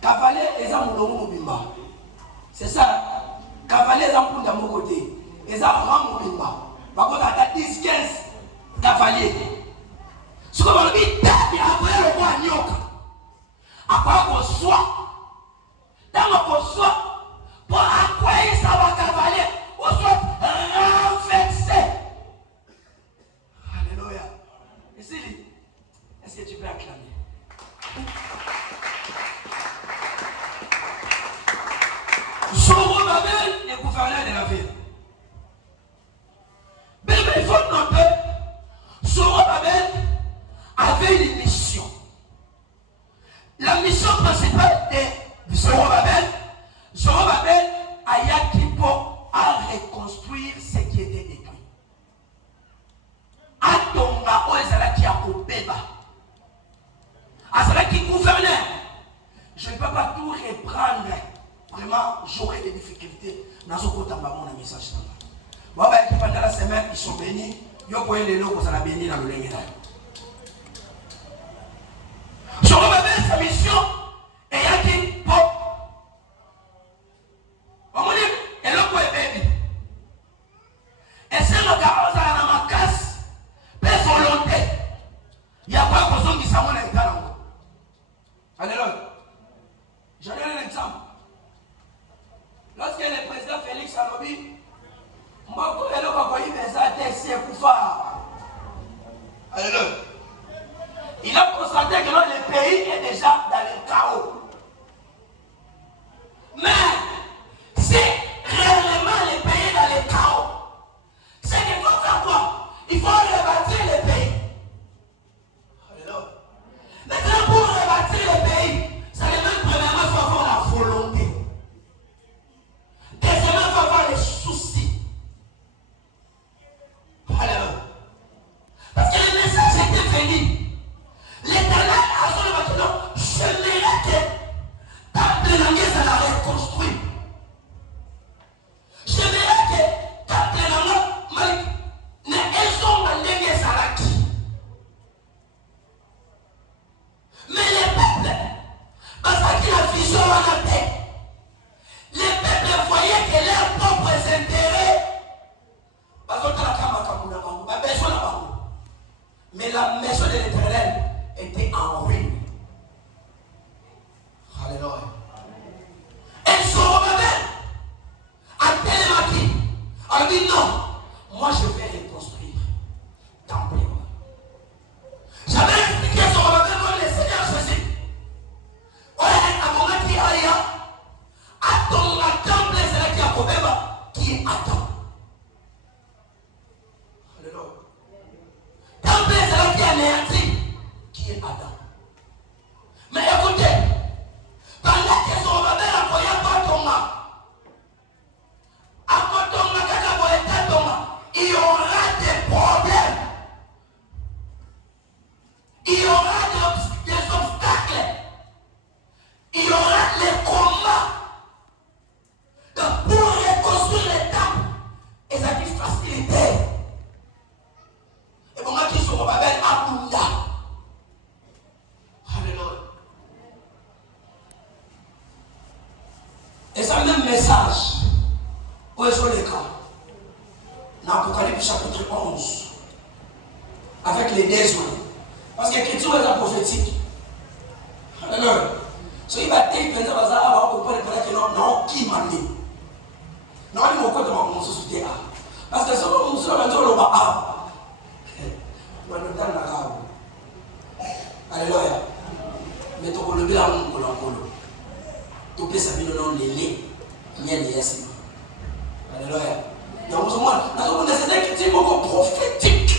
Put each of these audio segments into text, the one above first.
Cavalier et ça mon bimba. C'est ça. Cavalier ça pour mon côté. Et ça rend mon bimba. Par contre, à 10, 15 cavaliers. Ce qu'on va dire, après le roi Nyoka. Après on soit. Dans le soit. Pour accueillir ça va cavalier. On soit renversé. Alléluia. Ici, est-ce que tu peux acclamer? Zorobabel est gouverneur de la ville. Mais il faut noter, Zorobabel avait une mission. La mission principale de Zorobabel a Yakipo à reconstruire ce qui était détruit. Atonga Oezalaki Akobeba. Azalaki gouverneur. Je ne peux pas tout reprendre. Vraiment, j'aurai des difficultés dans ce côté de message. Pendant la semaine, ils sont bénis. Ils ont les lots pour béni dans le lingue. Je reviens sa mission et il y a qui pop. On me dit, et le quoi est baby. Et c'est le gars qui a ma casse, pas volonté. Il n'y a pas de personne qui s'en va dans le temps. Alléluia. J'en ai un exemple. Lorsque le président Félix Alobi, il a constaté que le pays est déjà dans le chaos. Mais si réellement le pays est dans le chaos, c'est qu'il faut faire quoi? Il faut rebâtir le pays. Maintenant, pour rebâtir le pays, ça demande premièrement il faut avoir la volonté. Deuxièmement, il faut avoir les soucis. Alors, parce que le message était venu. L'Éternel a son bâtiment. Je n'aimerais que quand les langues ça la reconstruire. Je n'aimerais que quand les langues ne sont pas langues ça la qui. Mais les peuples, parce que la vision en a tête. Les peuples voyaient que leurs propres intérêts. Mais la maison de l'Éternel était en ruine. Alléluia. Et Zorobabel a tellement dit, a dit non, moi je vais reconstruire temple. J'avais expliqué à Zorobabel comme le Seigneur Jésus. Ouais, à mon avis, attends la temple, c'est là qui a problème, qui attend. Alléluia. Temple, c'est là qui a anéanti, qui est Adam. Mais écoutez, pendant que Zorobabel a voyé pas Tonga, à Kotonga, il y aura des problèmes. Il y aura des obstacles. Il y aura les combats. Donc pour reconstruire les temples, et ça dit facilité. Et pour moi qui sont Babel à Bunda. Alléluia. Et ça même message. Où est-ce les cas? Dans Apocalypse chapitre 11. Avec les désirs. Parce que l'écriture est prophétique. Alléluia. So il va dire que ça va comprendre que non qui m'a dit. Non, il m'a dit mon société là. Parce que ça va nous dire le va ah. Alléluia. Mais tu peux le bien mon colo. Tu peux savoir le nom de l'élé. Bien yes. Alléluia. Donc moi, c'est une écriture beaucoup prophétique.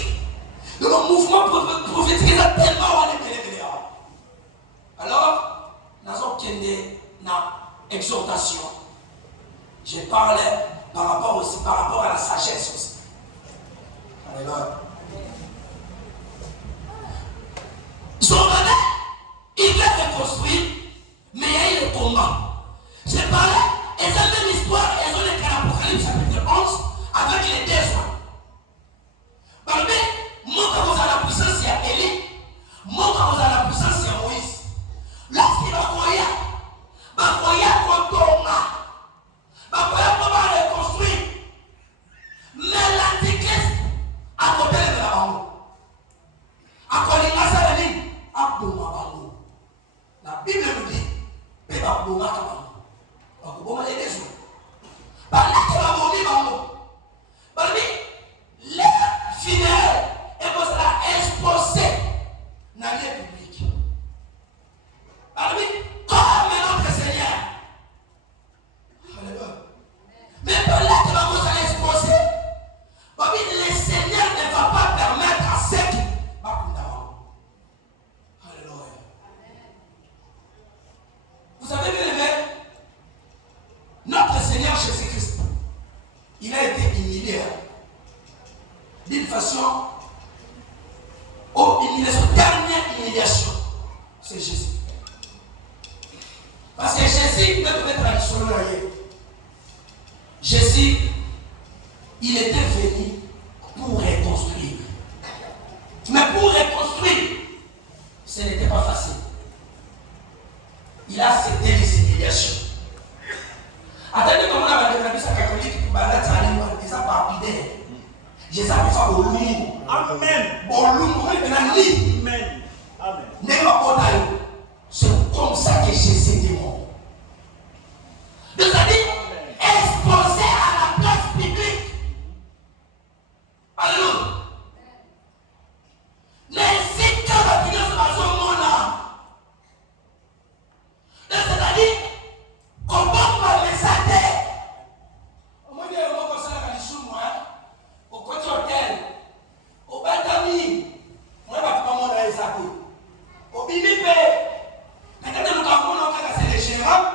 Le mouvement prophétique est tellement élevé. Alors, nous avons une exhortation. Je parle par rapport à la sagesse aussi. Alléluia. Zorobabel, il veut reconstruire, mais il y a le combat. Je parlais, et cette même histoire, elles ont été à l'Apocalypse chapitre 11 avec les désirs. Parmi, moi, quand vous avez la puissance, il y a Élie. Moi, quand vous avez la puissance, il y a Moïse. babomaka bango bakoboma les deux jours balaki babomi bango balobi leur funéraire ekozala exposé na lieu public balobi comme notre Seigneur. Alléluia. Mais balaki bakozala exposé babi le Seigneur ne va pas permettre à ceux qui bakunda bango. Alléluia. Vous avez vu les mères? Notre Seigneur Jésus-Christ, il a été humilié d'une façon, humiliation, dernière humiliation, c'est Jésus. Parce que Jésus ne peut être sur le royaume. Jésus, il était venu pour reconstruire. Mais pour reconstruire, ce n'était pas facile. Il a accepté les humiliations. Attendez comment on a déclaré ça catholique pour balattre à l'émoi, ils ont pas idée. Jésus a fait au loup. Amen. Au loup, Amen. Amen. C'est comme ça que Jésus était mort. C'est-à-dire, exposé à la place publique. Alléluia. Les états d'opinion sont dans mon âme. C'est-à-dire, comment on va les aider? Au moins, il y a un mot comme ça, au côté hôtel, au Batami, moi, je ne vais pas m'en aller ça. Au Bibipé, quand on a le c'est les gérants,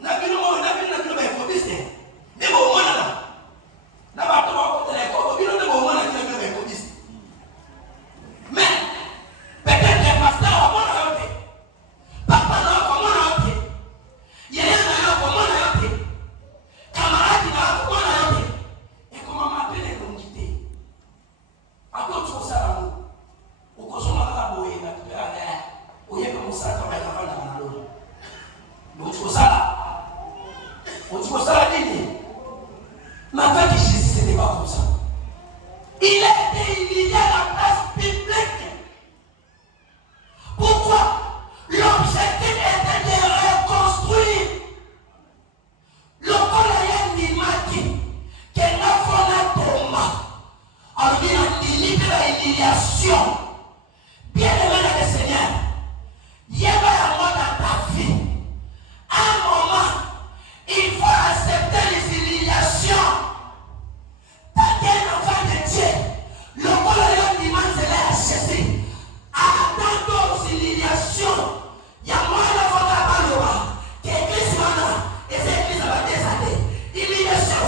on a vu le mot, on a vu le méthodiste. Mais bon, on a n'a pas trop de l'école, on a vu le mot, on a vu le méthodiste. Mais, peut-être que le pasteur a mon avis. Papa n'a pas mon avis. Yéyé n'a pas mon avis. Camarade n'a pas mon avis. Et comment m'appeler l'on quitter? À quoi tu ça là? Au cochon à la boue, il a tout à l'air. Où il y a comme ça, comme il a pas dans la lune. Donc tu ça là. Où tu ça là, dit. Mais en fait, Jésus, c'était pas comme ça. Il a été humilié à la place publique. Pourquoi? L'objectif était de reconstruire le colonel Nimaki, qui est la faune Thomas. Alors, il a limité l'humiliation. Bien aimé le Seigneur, il y a un moment dans ta vie, un moment, il faut accepter les humiliations. Tant qu'un enfant de Dieu, le colonel Nimaki, c'est là, Jésus. Attends aux humiliations. Il y a moins de fois à Baloa, qui est église maintenant, et c'est église à des années. Humiliation.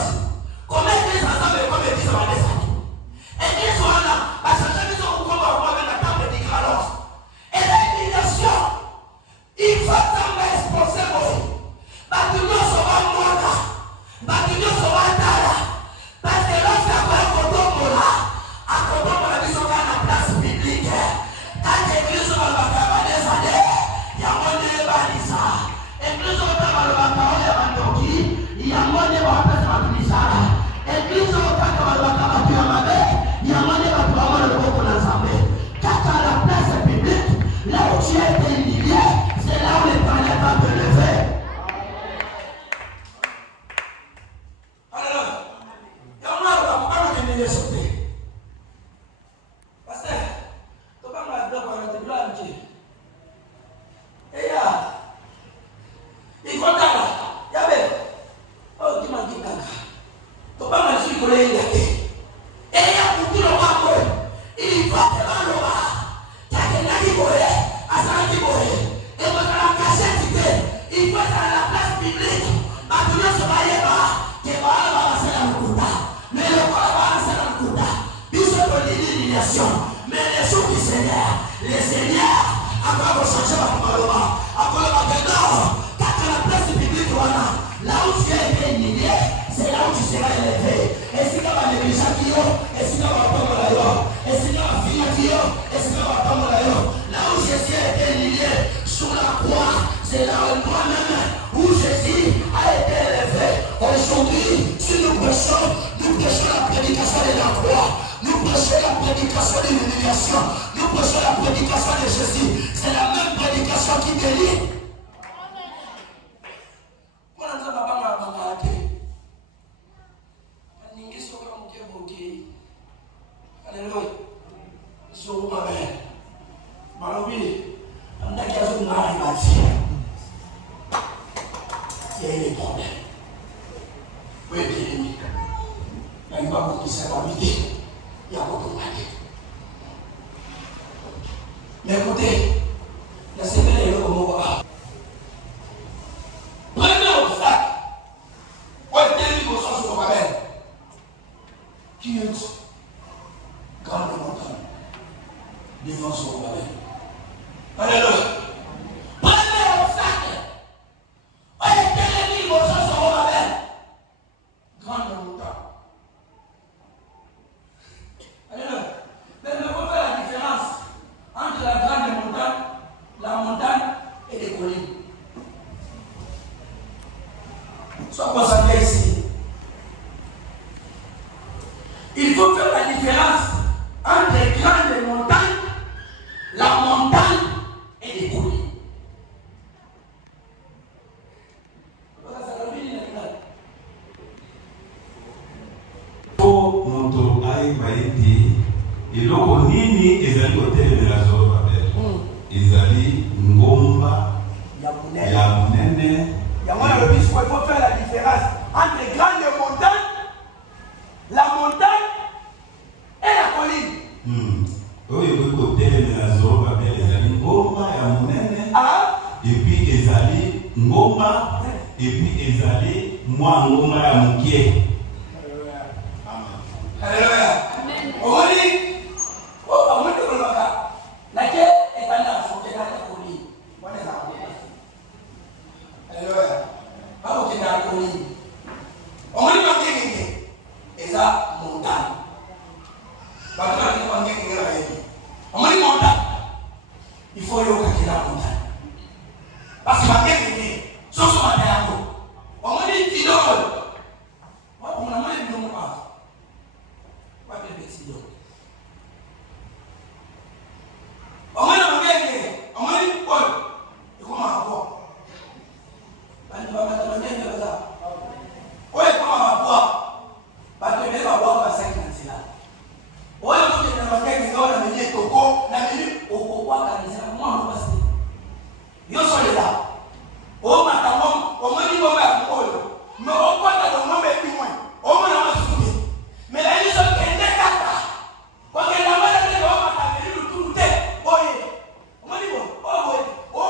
Comment église ensemble, comme église à des années. Église maintenant, parce que j'ai vu son combat pour avoir la table de Gralos. Et l'humiliation, il faut t'en exposer. Batuno sera mona, Batuno sera tala. Parce que l'on fait quoi à Kodomola, ils sont dans la place publique. Quand l'église va le faire des années, il y a moins de balisa. L'église va faire le parole de Mandoki, il y a moins de balisa. L'église va faire le parole de Mandoki, il y a moins de balisa. Quand à la place publique, là où tu es humilié, c'est là où les palais vont te lever. Alors, il y a un homme qui a été sauté. Pasteur, tu vas me dire que tu vas me dire. Et il faut que tu aies. Oh, tu m'as dit que tu vas me dire que tu vas me dire. Et il y a beaucoup de gens il faut que tu vas le voir. Tu as quelqu'un qui boit, à ça qui boit. Et vous allez la cacher, il faut être à la place publique. Maintenant, ce va y avoir. Que va avancer dans le coup. Mais le corps va avancer dans le coup. Ils sont de l'humiliation. Mais les jours du Seigneur, les seigneurs, après vous changer votre parlement. Après le maintenant, quand la place publique, voilà, là où tu as été humilié, c'est là où tu seras élevé. Et si tu as des gens qui ont, et si tu as pas mal d'ailleurs, et si tu as fille qui ont, et si tu as pas mal d'ailleurs, là où Jésus a été humilié sur la croix, c'est là où moi-même, où Jésus a été élevé. Aujourd'hui, si nous prêchons la prédication de la croix, nous prêchons la prédication de l'humiliation, nous prêchons la prédication de Jésus. C'est la même prédication qui te lie. dit, il y a eu des problèmes. Oui, bien aimé. Il va vous dire la vérité. Il y a beaucoup de mal. Mais écoutez, laissez-moi les lots comme on va. Premier obstacle. Où est-il vos sens sur Babel? Qui est grande montagne devant son Babel? Alléluia. Premier obstacle. Où est-il vos sens sur Babel? Grande montagne. Alléluia. Mais nous devons faire la différence entre la grande montagne, la montagne et les collines. Sois concentré ici. Il faut faire la différence entre les grandes montagnes, la montagne et les collines. Po moto ai baiti eloko nini ezali kotelemela Zorobabel ezali ngomba ya monene. Il faut faire la différence entre les grandes montagnes, la montagne et la colline. Oyo ekoki kotelemela Zorobabel ezali ngomba ya monene et puis ezali ngomba et puis ezali mwa ngomba ya mokie. Alléluia. Amen. Oh, laquelle est allée à son terrain de colline. Alléluia. Pas au terrain de colline. On dit que c'est la montagne. On dit montagne. Il faut y aller la montagne. Parce que ma gueule, sauf sur ma terre. On dit qu'il on a mal de mon pas. Pas de petit d'eau. On m'a dit Paul, et comment avoir? On va mettre le nez de là. Oui, comment avoir? Parce que même avoir la 5 ans là. Oui, on est dans la tête de l'eau, la minute coco, la minute au coco, la minute, moi on va se dire. Yo sont là. Oh, maintenant, on m'a dit qu'on va Paul. Mais on va dans le monde plus loin. On m'a dit mais la mission qui est décatée. Quand elle a mal à faire, on m'a fait le tour de tête. Oh, on m'a dit, oh,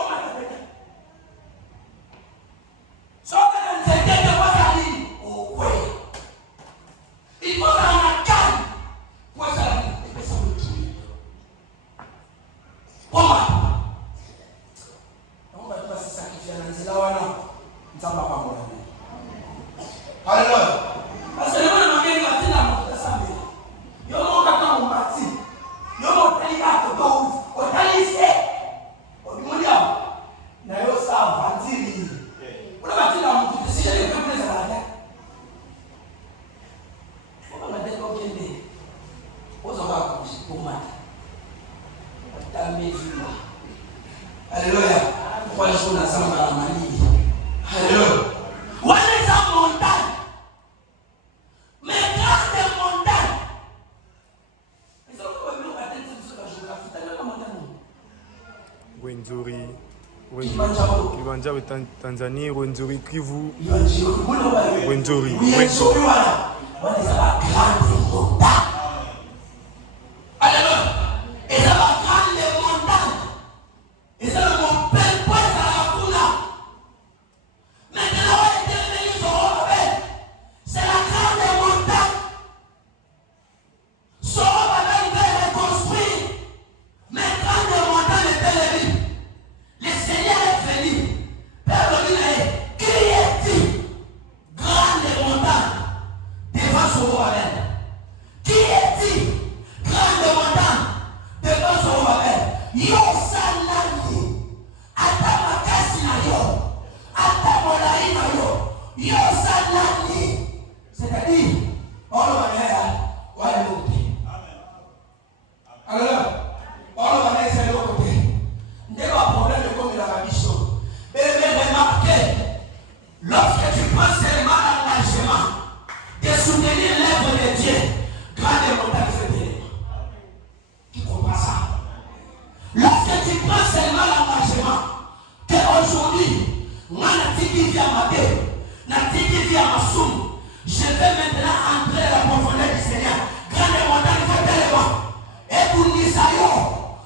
m'a fait. Sauf que dans cette tête, on va dire, oh, oui. Il faut faire un calme. Pour ça, il faut ça me tuer. Comment? On va pas se sacrifier dans ces là-bas, non. Ça ne va pas mourir. Alléluia. Parce que le monde m'a dit, il va la yo mo kaka mo mati yo mo tali ka to o tali se o mo dia na yo sa vantili o na mati na mo si je le peux ça là o na de ko kende o zo ka ko si ko mati o ta me juma alléluia kwa je na sama la mali alléluia wale sa montagne mais grande montagne. Rwenzori, Kilimanjaro Tanzania, Rwenzori Kivu, Rwenzori. Lorsque tu prends seulement l'engagement Natiki via Maté, Natiki via Massoum. Je vais maintenant entrer à la profondeur du Seigneur. Grande montagne, fait l'élément. Et pour Nisayo,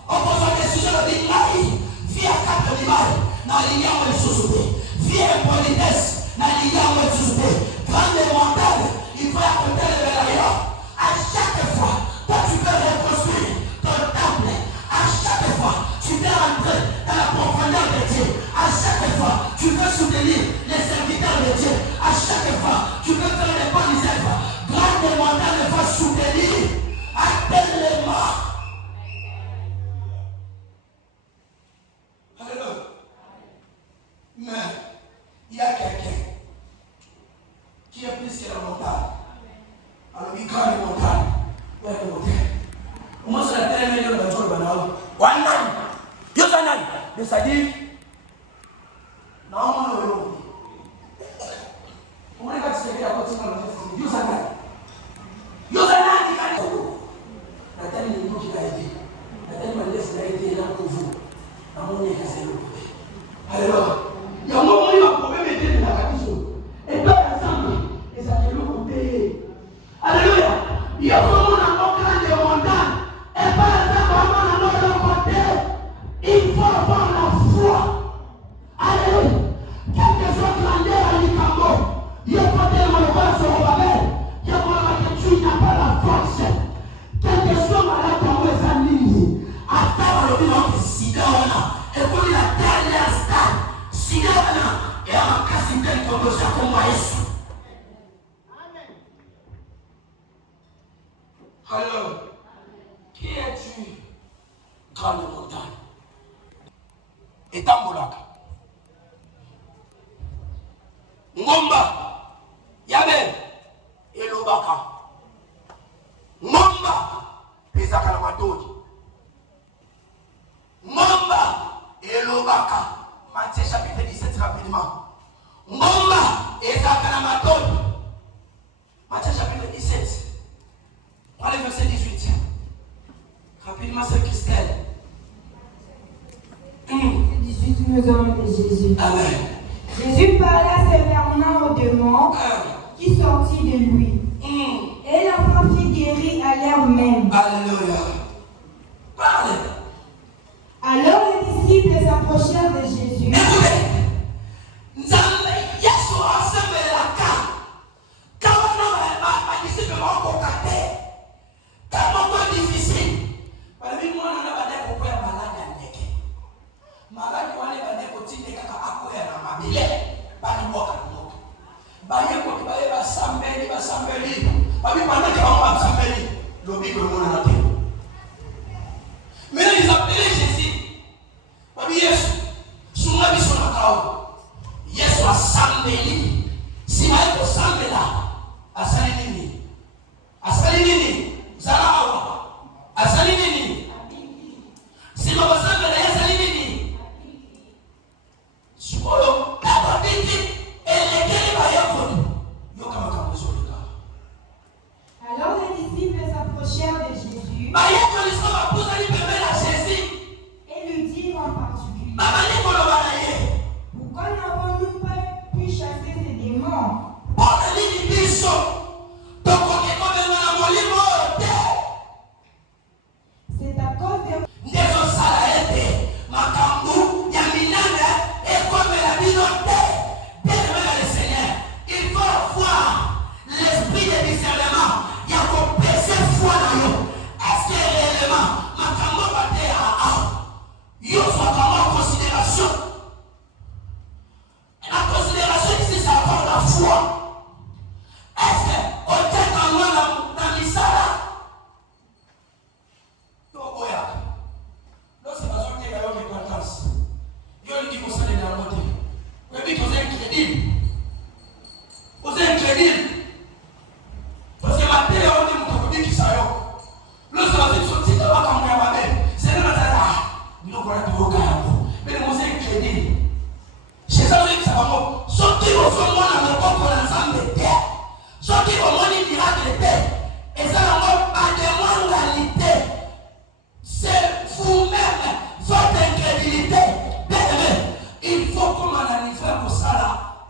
opposant des sujets de Bingaï, via 4 animaux, dans l'ignorance de Sousouté, via impolitesse, dans l'ignorance de Sousouté. Grande montagne, il faut accomplir le Bélaïa. À chaque fois, toi tu peux reconstruire ton temple. À chaque fois, tu peux entrer dans la profondeur de Dieu. À chaque fois, tu peux soutenir les serviteurs de Dieu. À chaque fois, tu peux faire les bonnes œuvres. Grande montagne va soutenir. Appelle-les-moi. Alléluia. Mais il y a quelqu'un qui est plus que la montagne. Alors, il gagne la montagne. Il y a la montagne. Comment ça la télé meilleure de la joie de Banao? Wanan! Yosanan! C'est-à-dire, non, non. On est parti à côté de la Yosanan! Yosanan qui gagne. La télé n'est pas qui a aidé. La télé m'a laissé aider là pour vous. La monnaie qui s'est l'opposé. Alors, il y a un moment où il va problème aider de la radio. Et toi, ensemble, et ça te l'opposé. Alléluia! Il y a un moment où on a de montagne. Et par exemple, on a notre côté. Il faut avoir la foi. Alléluia! Quel que soit le grandeur à l'Ikambo, il y a côté de mon corps sur le Babel. Il y a que tu n'as pas la force. Quel que soit malade comme les amis. Attends le bilan de Sidona. Et pour la dernière stade, Sidona. Et en cas si quelqu'un comme ça, comme Maïs. Alors, qui es-tu, grande montagne? Et Tambolaka. Ngomba, Yabe, Elobaka. Ngomba, Pesaka la Matoni. Ngomba, Elobaka. Matthieu chapitre 17 rapidement. Ngomba, Pesaka la Matoni. Matthieu chapitre 17. Prenez le verset 18. Rapidement, c'est Christelle. 18, nous avons de Jésus. Amen. Jésus parla sévèrement au démon qui sortit de lui. Et l'enfant fut guéri à l'heure même. Alléluia. Parlez. Alors les disciples s'approchèrent de Jésus. Écoutez. Nzambe, Yesu ensemble la carte. Quand on a disciple encore caté. Tellement difficile. Parce que moi, on a des copains malades à l'égé. Malade, on a des copains qui ont accoué à la mabile. Pas de mots à mots. Baye ko baye ba sambeli. Babi pendant que on va sambeli. L'obi que le monde a raté. Mais là ils appelaient Jésus. Babi Yesu. Sunga biso na kao. Yesu a sambeli. Si mai ko sambela. Asali nini? Asali nini? Zarawa. Asali nini? Sima basanga na asali nini? Sipolo kaba binti elekele ba yakoni. Yo kama kama zolika. Alors les disciples s'approchèrent de Jésus. Ba yakoni soma pouza ni bébé la Jésus. Et lui dirent en particulier. Baba ni kolo bana ye. Pourquoi n'avons-nous pas pu chasser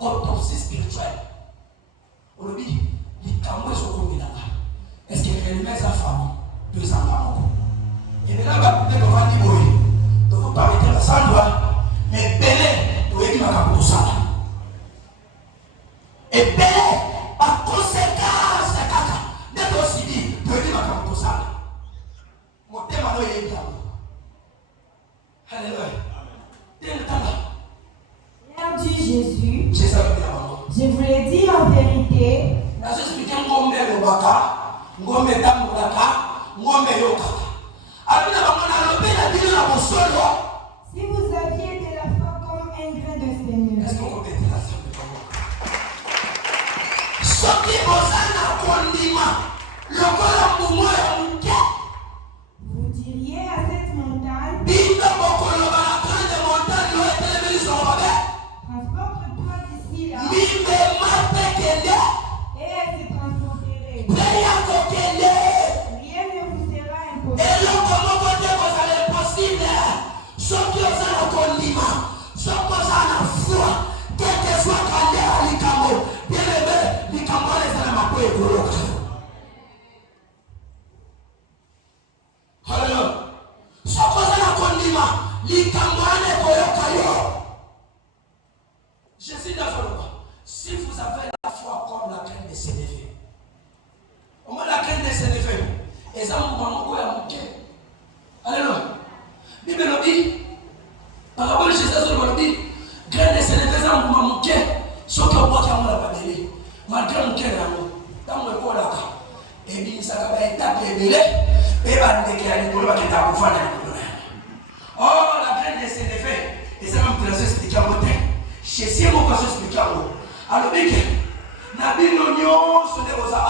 autopsie spirituelle. On lui dit, les camoués sont combien là? Est-ce qu'il réellement sa famille? 200 ans. Et maintenant, peut-être qu'on va dire, oui, donc vous parlez de la sandra, mais Belé, vous avez dit, tout ça. Et Belé, par conséquence, c'est caca. N'est-ce aussi dit, vous avez dit, tout ça. Mon thème, il est bien. Alléluia. Père dit Jésus, C'est ça. je vous l'ai dit en vérité. Si vous aviez de la foi comme un grain de sénévé. Est-ce qu'on peut dire la salle de parole? Ce qui vous a condiment, le corps Vous diriez à cette montagne, transporte-toi d'ici là, et elle se transporterait. Rien ne vous sera impossible. Ce qui vous a condiment, ce qui vous a foi, quel que soit le Likambo, bien aimé, Likambo les a ma peau et Alléluia. Ce qui vous a condiment, Likambo les Koyokayo. Jésus n'a pas. Si vous avez la foi comme la graine de sénévé, au moins la graine de sénévé, et ça vous va m'envoyer à mon cœur. Alléluia. Bible nous dit, par rapport à Jésus, nous dit, graine de sénévé, ça vous va mon cœur, ce que vous voyez à moi la babélé, malgré mon cœur d'amour, dans mon épaule là, et bien ça va être babélé, et va déclarer le problème qui est à vous faire. Oh, la graine de sénévé, et ça va me expliquer à mon thème. Jésus m'a expliqué à moi. Alors, bien que, Nabi non se dérosa,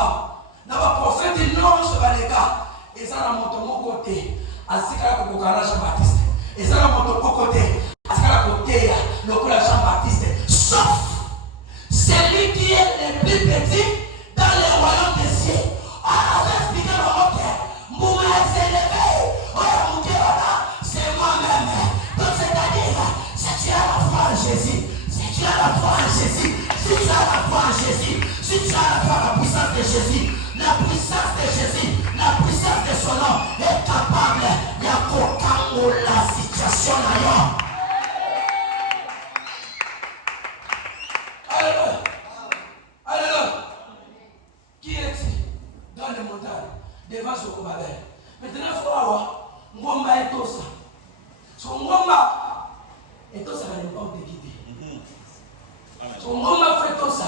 n'a pas prophète non se va les gars, et ça n'a monté mon côté, à ce qu'à la Jean-Baptiste, et ça n'a monté mon côté, à ce qu'à côté, le coup la Jean-Baptiste, sauf celui qui est le plus petit dans le royaume des cieux. On a expliqué le cœur, mon s'est élevé, mon cœur là, c'est moi-même. Donc c'est-à-dire, si tu as la foi en Jésus, si tu as la foi en Jésus, si tu as la foi en Jésus, si tu as la foi en la puissance de Jésus, la puissance de Jésus, la puissance de son nom est capable de la situation d'ailleurs. Alléluia. Alléluia. Qui est-il dans les montagnes, devant ce combat? Maintenant, il faut avoir Ngomba et Tosa. Son Ngomba et Tosa n'a pas de guider. Son Ngomba fait Tosa.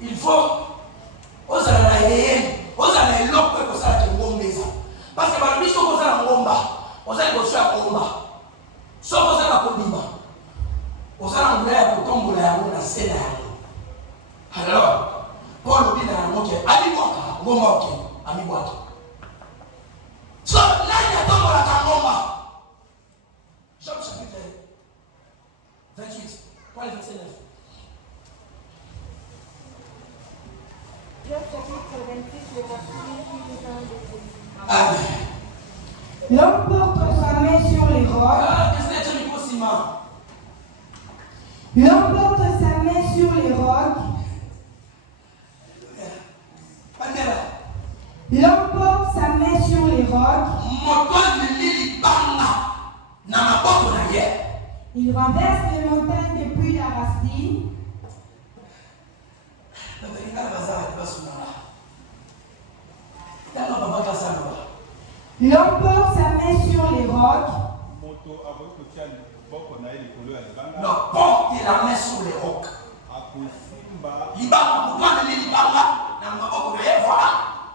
Il faut oser la l'autre pour ça que Ngomba. Parce que par lui, si on a Ngomba, on a un Ngomba. Si on a un Ngomba, on a un Ngomba pour tomber là, on a scène. Alors, Paul dit dans le mot ami Waka, Ngomba ok, ami Waka. So, là, il y a tombe la Ngomba. Job chapitre 28, quoi le verset 9? Job chapitre 28, le verset 9. Amen. L'homme porte sa main sur les rocs. Ah, qu'est-ce que tu me poses, Simon? L'homme porte sa main sur les rocs. L'homme porte sa main sur les rocs. Il renverse les montagnes depuis la racine. L'homme porte sa main sur les rocs. Non, porte la main sur les rocs.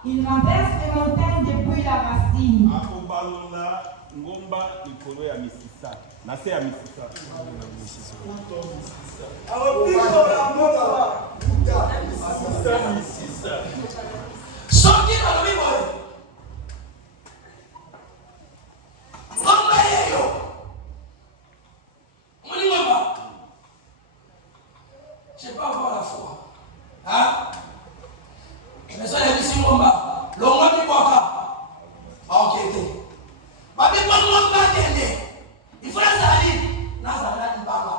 Il renverse les montagnes depuis la racine. Je ne sais pas avoir la foi. Hein? Mais ça, il y a ici, Ngomba. Le Ngomba qui boit. Ok, mais quand Ngomba est né, il faut la salir. Nazara Nibaba.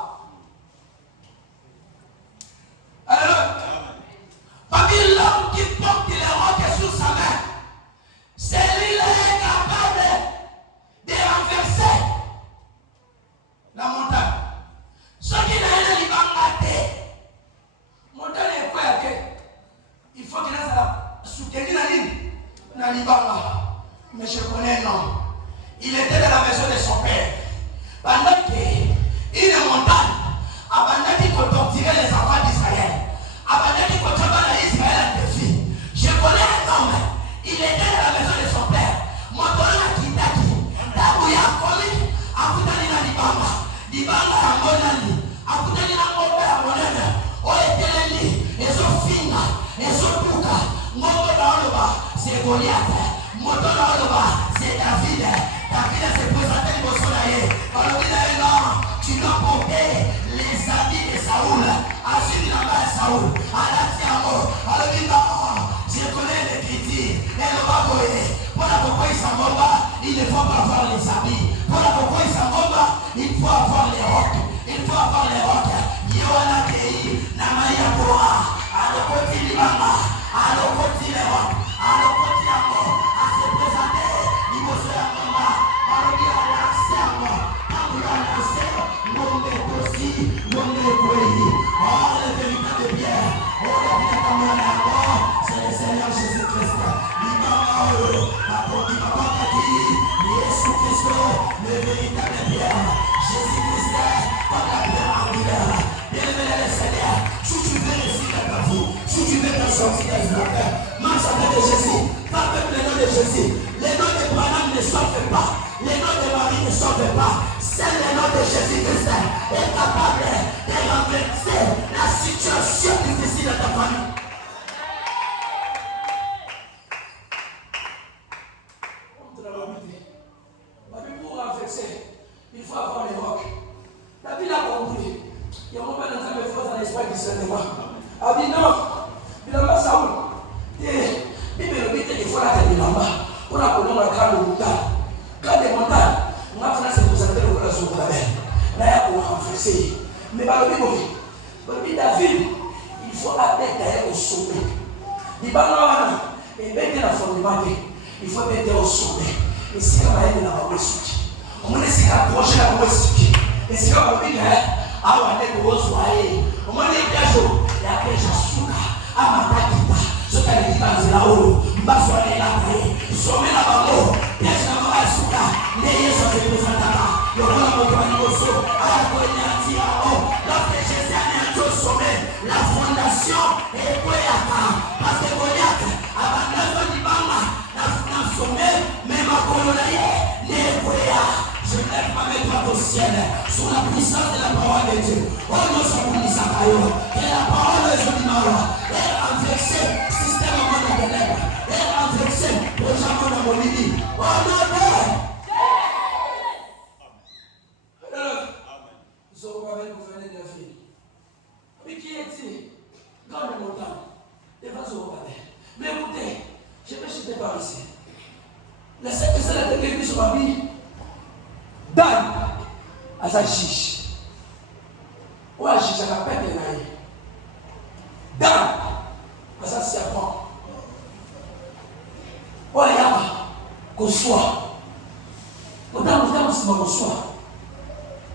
nani akutani na ngombe ya monene oyo eteleli ezofinga ezotuka ngombe naoloba c'est Goliath moto naoloba c'est David s'est présenté liboso na ye alobi na ye non tu dois porter les habits de Saoul asili na ba Saoul alati yango alobi non je connais l'écriture eloba boye mpona kokweyisa ngomba il ne faut pas avoir les habits mpona kokweyisa ngomba il faut avoir les rocs il faut avoir les rocs ye wana kei na mai ya boa alokoti libanga alokoti les rocs alokoti yango ase présente liboso ya ngomba alobi alakse yango ntango ya alakse ngombe tosi ngombe ekwei or le véritable bien olobinaka mwana yango c'est le Seigneur Jésus-Christ libanga oyo bakoki babakaki Yesu Kristo le véritable bien Jésus-Christ comme la pierre angulaire. Bien-aimé le Seigneur, si tu veux réussir dans ta vie, si tu veux te sortir des affaires, marche avec Jésus, va avec le nom de Jésus. Les noms de Branham ne sortent pas, les noms de Marie ne sortent pas. C'est le nom de Jésus-Christ est capable de renverser la situation difficile de ta famille. Pour renverser, il faut avoir les rocs. La Bible a compris. Il y a un moment dans sa force dans l'espoir discernement. A dit non, bilamba Saoul. Bible le dit qu'il faut la tête bilamba. On a connu la grande montagne. Grande montagne, on a fait se présenter le roi sur la mer. Là, il y a pour renverser. Mais par le Bible, David, il faut atteindre au sommet. Il va là, et mettre la fondement. Il faut mettre au sommet. Et si on va aller dans la voie, on va essayer d'approcher la voie. Et si on va dire, ah, on va aller au soirée. On va aller au et après, j'assume à ma tête. Ce qu'elle dit dans là-haut, ma soirée là-bas, sommet là-bas, pièce là-bas, à Souka, les yeux sont représentants. Le roi de Mokoso, à la Koyati, lorsque Jésus a mis au sommet, la fondation est Koyaka, parce que Koyaka, avant de Libama, la sommet, même à Kolonaye, n'est Koyaka. Je lève ma main au ciel sous la puissance de la parole de Dieu. Oh non, ça vous dit ça, que la parole de Dieu est renversée, système au monde de l'être, est renversée, au Japon de Bolivie. Oh non, non! Ils ont pas le gouvernement de la ville. Mais qui est-il? Dans le montant, devant ce gouvernement. Mais écoutez, je vais chuter par ici. Laissez que ça la tête sur ma vie. Dan aza juge oyo ajijaka peuple na ye Dan aza serpent oyo ayaka kozwa kotango nsima kozwa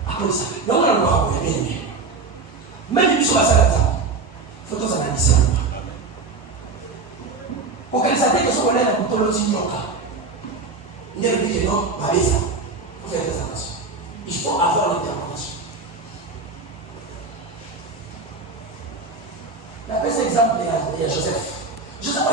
akolisa yango na lobaka boyebene meme biso basala ntango fo tozala lisango kokanisa te ke soki olela kutoloti nyoka nde lobike no babeza. Il faut avoir l'intervention. La best exemple est Joseph. Joseph